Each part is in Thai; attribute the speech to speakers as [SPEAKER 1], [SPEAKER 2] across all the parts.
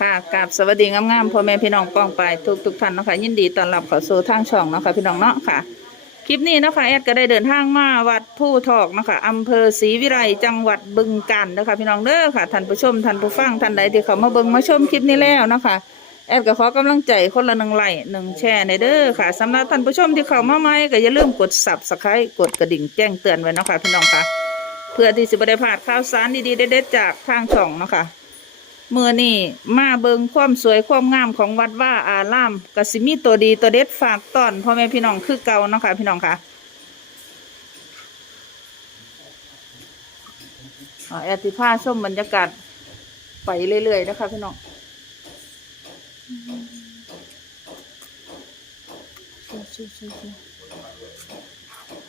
[SPEAKER 1] ค่ะกับสวัสดีงามๆพ่อแม่พี่น้องกองไปทุกทุกๆท่านเนาะคะยินดีต้อนรับเข้าสู่ทางช่องเนาะคะพี่น้องเนาะค่ะ คลิปนี้เนาะคะแอดก็ได้เดินทางมาวัดผู้ทอกเนาะคะอำเภอศรีวิไลจังหวัดบึงกาฬเนาะคะพี่น้องเด้อค่ะท่านผู้ชมท่านผู้ฟังท่านใดที่เขามาเบิ่งมาชมคลิปนี้แล้วเนาะคะแอดก็ขอกำลังใจคนละหนึ่งไลค์หนึ่งแชร์ในเด้อค่ะสำหรับท่านผู้ชมที่เข้ามาใหม่ก็อย่าลืมกด subscribe กดกระดิ่งแจ้งเตือนไว้เนาะค่ะพี่น้องค่ะ เพื่อที่สิบได้พลาดข่าวสารดีๆเด็ดๆจากทางช่องเนาะค่ะ มื่อนี่มาเบิงความสวยความงามของวัดว่าอารามกสิมีตัวดีตัวเด็ดฝากต้อนพ่อแม่พี่น้องคือเก่าเนาะค่ะพี่น้องค่ะอ่าแอติผ้าชมบรรยากาศไปเรื่อยๆนะคะพี่น้องที่ได้ที่ได้อีกบรรยากาศหนึ่ง
[SPEAKER 2] ทางใ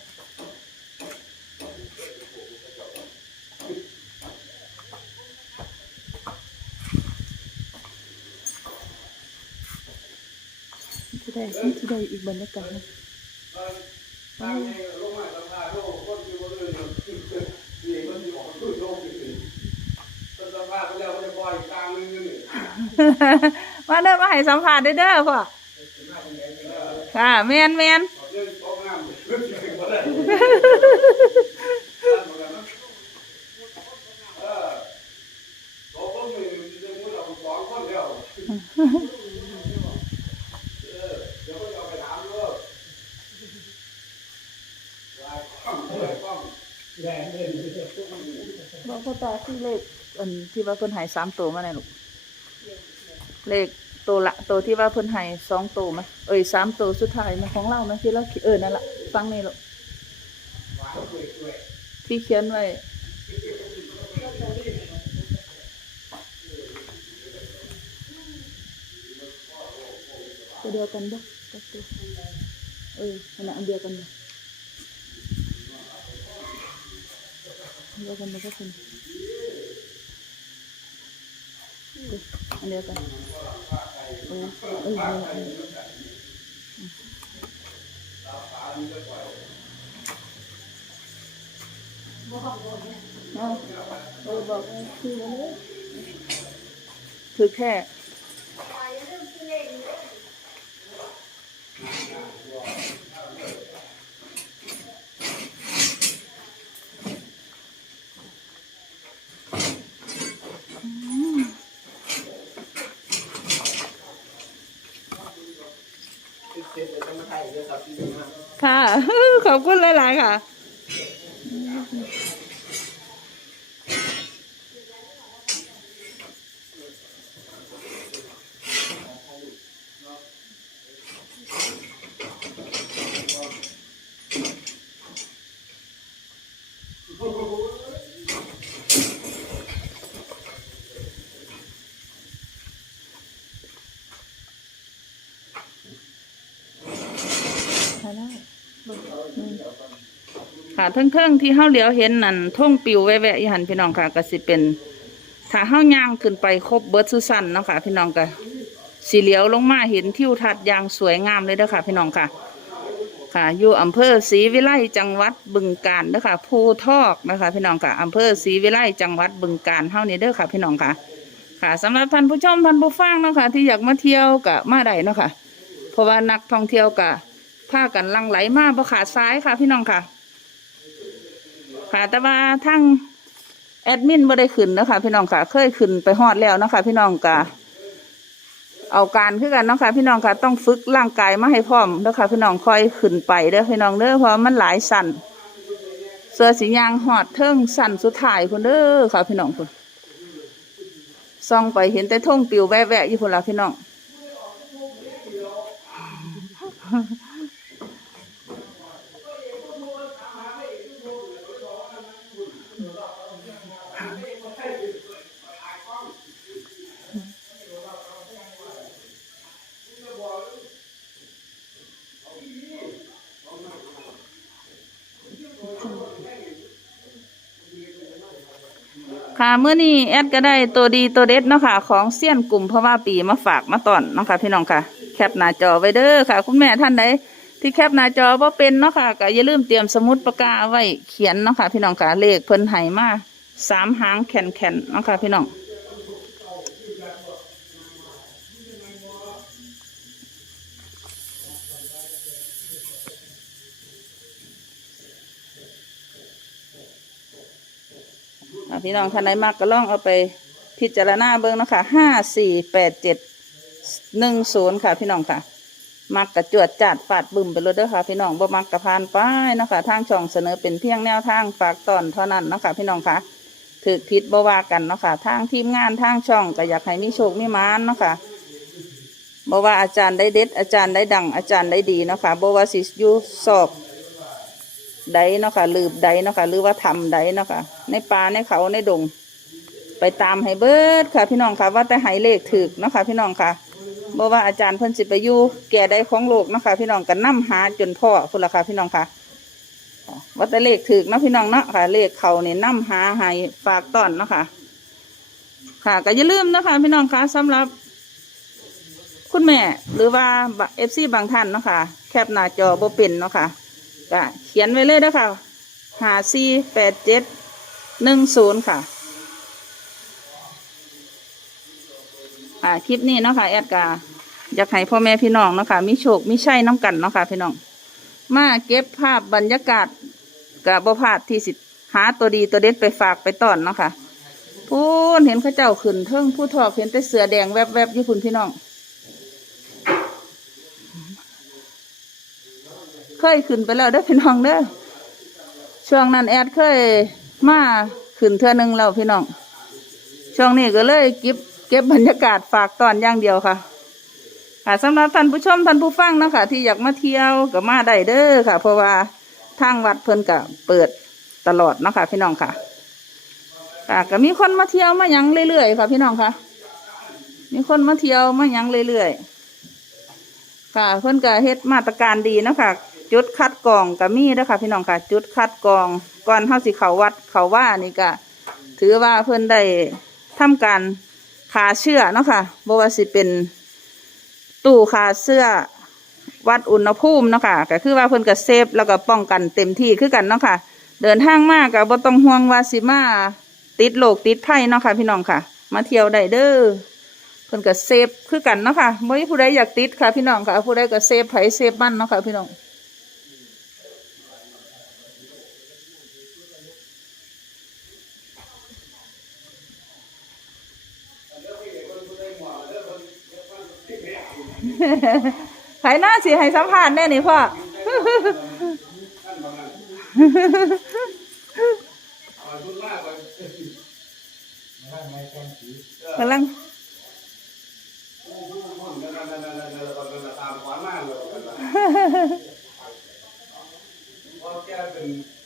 [SPEAKER 2] นโรงงานสัมภาษณ์โลกคนที่บ่อื่นนี่มันสิออกขึ้นโลกนี่ต้นสัมภาษณ์ไปแล้ว มันจะปล่อยกลางนึงนี่
[SPEAKER 1] มาเด้อมาให้สัมภาษณ์เด้อเด้อพ่อค่ะแมนแมน
[SPEAKER 2] เรื่องตกน้ำขึ้นสิบ่ได้เออตกลงนี่จะมุดเอาสองคนแล้วเออเดี๋ยวก็จะเอาไปถามเด้อหลายความหลายความ
[SPEAKER 1] บอกพ่อตาที่ เลขอันที่ว่าเพิ่นใหายสามตัวมาไหนลูกเลขตัวละตัวที่ว่าเพิ่นใหายสองตัวไหมเอ้ยสามตัวสุดท้ายนะของเราไหมที่เราเออนั่นละฟังนี่ลูกที่เขียนไว้ตัวเดียวกันบ่ตัวตัวเออขนาดอันเดียวกันบ่เดียวกันบ่ก็เป็นเอันเดียวกันโออเออเออเอาเออบอกคือวันนี้คือแค่ ค่ะ ขอบคุณหลาย ๆ ค่ะ ค่ะเทิงๆที่เฮาเหลียวเห็นนั่นท่งปิวแวะๆอีหันพี่น้องค่ะก็สิเป็นถ้าเฮาย่างขึ้นไปครบเบิร์ดสุสันเนาะค่ะพี่น้องก็สีเหลียวลงมาเห็นทิวทัศน์อย่างสวยงามเลยเด้อค่ะ พี่น้องค่ะ ค่ะ อยู่อำเภอศรีวิไลจังหวัดบึงกาฬเด้อค่ะภูทอกนะคะ พี่น้องค่ะอำเภอศรีวิไลจังหวัดบึงกาฬเฮานี่เด้อค่ะ พี่น้องค่ะ ค่ะสำหรับท่านผู้ชมท่านผู้ฟังเนาะค่ะ ที่อยากมาเที่ยวก็มาได้เนาะค่ะ เพราะว่านักท่องเที่ยวก็พากันลังไหลมาบ่ขาดซ้ายค่ะ พี่น้องค่ะ ค่ะแต่ว่าทั้งแอดมินบ่ได้ขึ้นนะคะพี่น้องค่ะเคยขึ้นไปฮอดแล้วนะคะพี่น้องค่ะเอาการคือกันนะคะพี่น้องค่ะต้องฝึกร่างกายมาให้พร้อมเด้อค่ะพี่น้องค่อยขึ้นไปเด้อพี่น้องเด้อเพราะมันหลายสั่นเสื้อสียางหอดเทิงสั่นสุดท้ายคุณเด้อค่ะพี่น้องคุณส่องไปเห็นแต่ท่งปิวแวะๆอยู่พุ่นละพี่น้อง ค่ะเมื่อนี้แอดก็ได้ตัวดีตัวเด็ดเนาะค่ะ ของเซียนกลุ่มเพราะว่าปีมาฝากมาตอนเนาะค่ะ พี่น้องค่ะ แคปหน้าจอไว้เด้อค่ะ คุณแม่ท่านใดที่แคปหน้าจอว่าเป็นเนาะค่ะก็อย่าลืมเตรียมสมุดปากกาไว้เขียนเนาะค่ะ พี่น้องค่ะเลขเพิ่นให้มาสามหางแขนแขนเนาะค่ะ พี่น้อง พี่น้องท่านใดมากก็ลองเอาไปพิจารณาเบิ่งนะคะห้าสี่แปดเจ็ดหนึ่งศูนย์ค่ะพี่น้องค่ะ มักกระจวดจัดฟาดบึ้มไปเลยเด้อค่ะ พี่น้องบ่มักกระพานไปเนะคะทางช่องเสนอเป็นเพียงแนวทางฝากตอนเท่านั้นนะคะพี่น้องค่ะถือผิดบ่ว่ากันเนาะค่ะทางทีมงานทางช่องก็อยากให้มีโชคมีมานเนาะค่ะบ่ว่าอาจารย์ได้เด็ด อาจารย์ได้ดังอาจารย์ได้ดีเนาะค่ะบ่ว่าสิอยู่สอบใดเนาะค่ะลืบใดเนาะค่ะหรือว่าทำใดเนาะค่ะ ในป่าในเขาในดง ไปตามให้เบิดค่ะ พี่น้องค่ะ ว่าแต่ให้เลขถึกเนาะค่ะ พี่น้องค่ะบ่ว่าอาจารย์เพิ่นสิไปอยู่แก่ใดของโลกเนาะค่ะ พี่น้องก็นํหาจนพ่อพุ่นละค่ะ พี่น้องค่ะว่าแต่เลขถึกเนาะพี่น้องเนาะค่ะ เลขเขาเนี่ยนํหาให้ฝากต้อนเนาะค่ะ ค่ะก็อย่าลืมนะคะ พี่น้องค่ะสำหรับคุณแม่หรือว่าเอฟซีบางท่านเนาะค่ะ แคปหน้าจอบ่เป็นเนาะค่ะก็เขียนไว้เลยเด้อค่ะหาซีแปดเจ็ด หนึ่งศูนย์ค่ะ อ่า คลิปนี้เนาะค่ะ แอดกาอยากให้พ่อแม่พี่น้องเนาะค่ะมีโชคมีชัยน้ำกันเนาะค่ะ พี่น้อง มาเก็บภาพบรรยากาศกับบพลาดที่สิหาตัวดีตัวเด็ดไปฝากไปต้อนเนาะค่ะพูนเห็นข้าเจ้าขึ้นเทิงผู้ทอกเห็นแต่เสือแดงแวบๆอยู่พุ่นพี่น้อง เคยขึ้นไปแล้วเด้อพี่น้องเด้อช่วงนั้นแอดเคย มาขึ้นเทือหนึงแล้วพี่น้อง ช่วงนี้ก็เลยเก็บเก็บบรรยากาศฝากตอนอย่างเดียวค่ะ ค่ะสำหรับท่านผู้ชมท่านผู้ฟังนะคะ ที่อยากมาเที่ยวก็มาได้เด้อค่ะ เพราะว่าทางวัดเพิ่นก็เปิดตลอดนะค่ะพี่น้องค่ะค่ะก็มีคนมาเที่ยวมายังเรื่อยๆค่ะ พี่น้องค่ะ มีคนมาเที่ยวมายังเรื่อยๆค่ะ เพิ่นก็เฮ็ดมาตรการดีนะค่ะจุดคัดกรองก็มีเด้อค่ะพี่น้องค่ะ จุดคัดกรอง ก่อนเฮาสิเขาวัดเขาว่านี่ก็ถือว่าเพิ่นได้ทำการขาเชื่อเนาะค่ะบ่ว่าสิเป็นตู้ขาเสื้อวัดอุณหภูมิเนาะค่ะก็คือว่าเพิ่นก็เซฟแล้วก็ป้องกันเต็มที่คือกันเนาะค่ะ เดินทางมากก็บ่ต้องห่วงว่าสิมาติดโรคติดภัยเนาะค่ะพี่น้องค่ะ มาเที่ยวได้เด้อเพิ่นก็เซฟคือกันเนาะค่ะบ่มีผู้ใดอยากติดค่ะพี่น้องค่ะผู้ใดก็เซฟไผ่เซฟมันเนาะค่ะพี่น้อง ไผหน้าสิให้สัมภาษณ์แน่นี่พ่อ
[SPEAKER 2] กำ
[SPEAKER 1] ลัง
[SPEAKER 2] ตามขวานมากเล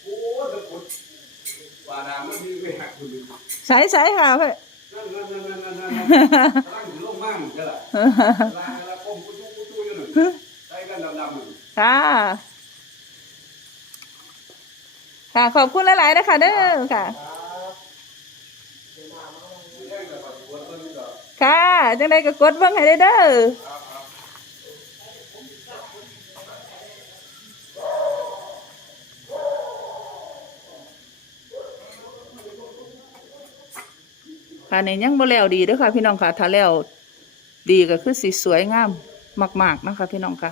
[SPEAKER 2] โหักคุณนั่น
[SPEAKER 1] ใส่ใส่ค่ะเพื่อ
[SPEAKER 2] น ใส่กันดำๆ
[SPEAKER 1] ค่ะ ค่ะ ขอบคุณหลายๆนะคะเด้อค่ะ ค่ะจังได้ก็กดเบิ่งให้ได้เด้อค่ะในยังบ่แล้วดีเด้อค่ะ พี่น้องค่ะถ้าแล้วดีก็คือสีสวยงาม มากๆนะคะพี่น้องค่ะ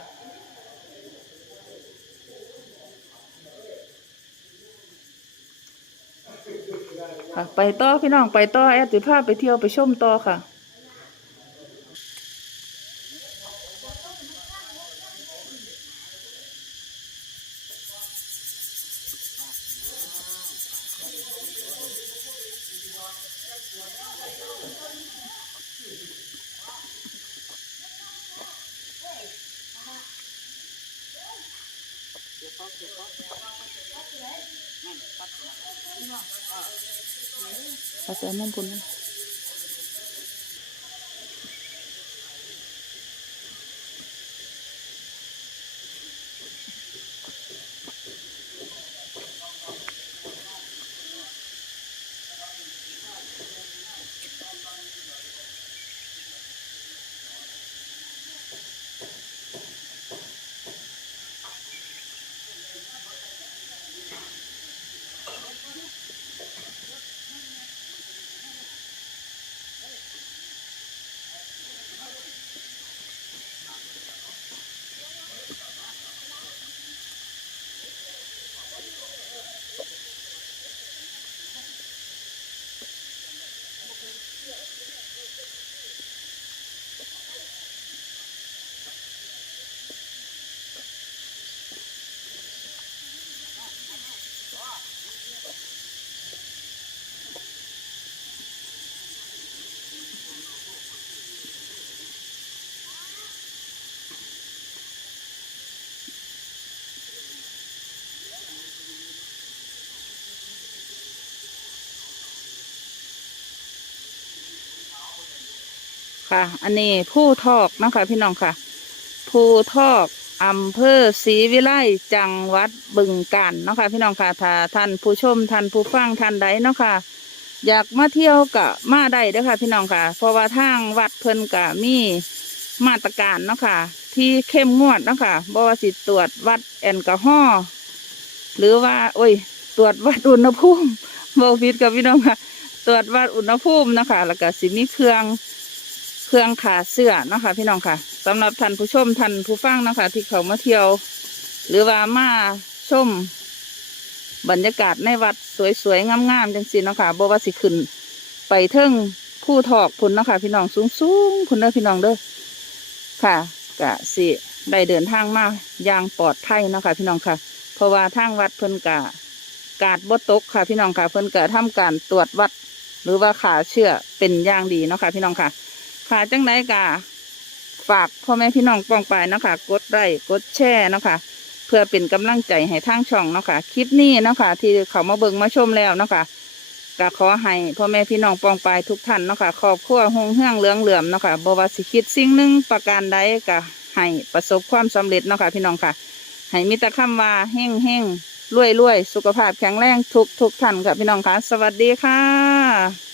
[SPEAKER 1] ค่ะไปต่อพี่น้องไปต่อแอดสิพาพไปเที่ยวไปชมต่อค่ะ เอาแต่นั่นปุ่น ค่ะ อันนี้ผู้ทอกนะคะ พี่น้องค่ะ ผู้ทอกอำเภอศรีวิไลจังหวัดบึงกาฬเนาะค่ะพี่น้องค่ะถ้าท่านผู้ชมท่านผู้ฟังท่านใดเนาะค่ะ อยากมาเที่ยวกะมาได้เด้อค่ะ พี่น้องค่ะ เพราะว่าทางวัดเพิ่นกะมีมาตรการเนาะค่ะ ที่เข้มงวดเนาะค่ะบ่ว่าสิตรวจวัดแอลกอฮอล์หรือว่า โอ้ย ตรวจวัดอุณหภูมิบ่ผิดกับพี่น้องค่ะ ตรวจวัดอุณหภูมินะคะแล้วก็สิมีเครื่อง เครื่องขาเสื้อเนาะค่ะพี่น้องค่ะสำหรับท่านผู้ชมท่านผู้ฟังเนาะค่ะที่เขามาเที่ยว หรือว่ามาชม บรรยากาศในวัดสวยๆงามๆจังสิเนาะค่ะบ่ว่าสิขึ้น ไปเทิงผู้ถอกพุ่นเนาะค่ะพี่น้องสูงๆพุ่นเด้อพี่น้องเด้อค่ะกะสิได้เดินทางมาอย่างปลอดภัยเนาะค่ะพี่น้องค่ะ เพราะว่าทางวัดเพิ่นกะกาดบ่ตกค่ะพี่น้องค่ะ เพิ่นก็ทำการตรวจวัด หรือว่าขาเชื่อเป็นอย่างดีเนาะค่ะพี่น้องค่ะ ขาจังไดกะฝากพ่อแม่พี่น้องปองไปเนาะค่ะกดไลค์กดแชร์เนาะค่ะ เพื่อเป็นกำลังใจให้ทางช่องเนาะค่ะคลิปนี้เนาะค่ะที่เขามาเบิ่งมาชมแล้วเนาะค่ะก็ขอให้พ่อแม่พี่น้องปองไปทุกท่านเนาะค่ะครอบครัวหงเฮืองเหลืองเหลื่อมเนาะค่ะบว่าสิคิดสิ่งหนึ่งประการใดก็ให้ประสบความสำเร็จเนาะค่ะพี่น้องค่ะ ให้มีแต่คำว่าเฮ่งเฮ่งรวยรวยสุขภาพแข็งแรงทุกทุกท่านค่ะพี่น้องค่ะ สวัสดีค่ะ